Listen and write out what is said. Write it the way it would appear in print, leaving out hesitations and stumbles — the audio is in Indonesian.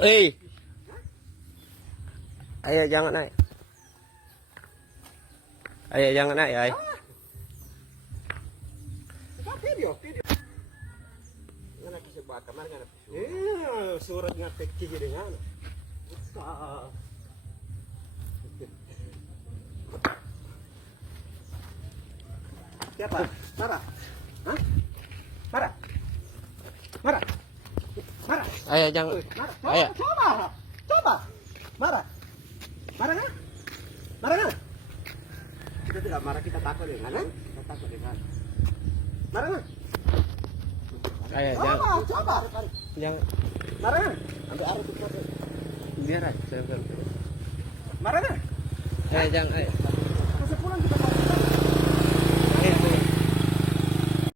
Eh, ayo jangan naik. Ayo jangan naik, ayo. Suratnya kecil dengan siapa? Marah? Hah? Marah? Marah? Marah? Ayo jangan. Ayo. Coba, coba. Marah? Marah nggak? Marah nggak? Kita tidak marah, kita takut dengan, kita takut dengan. Marah nggak? Ayo Coba, jangan. coba. Jangan. Marah nggak? Ambil air itu. Biar aja. Marah nggak? Ayo jangan. Ayo. Masa pulang kita mau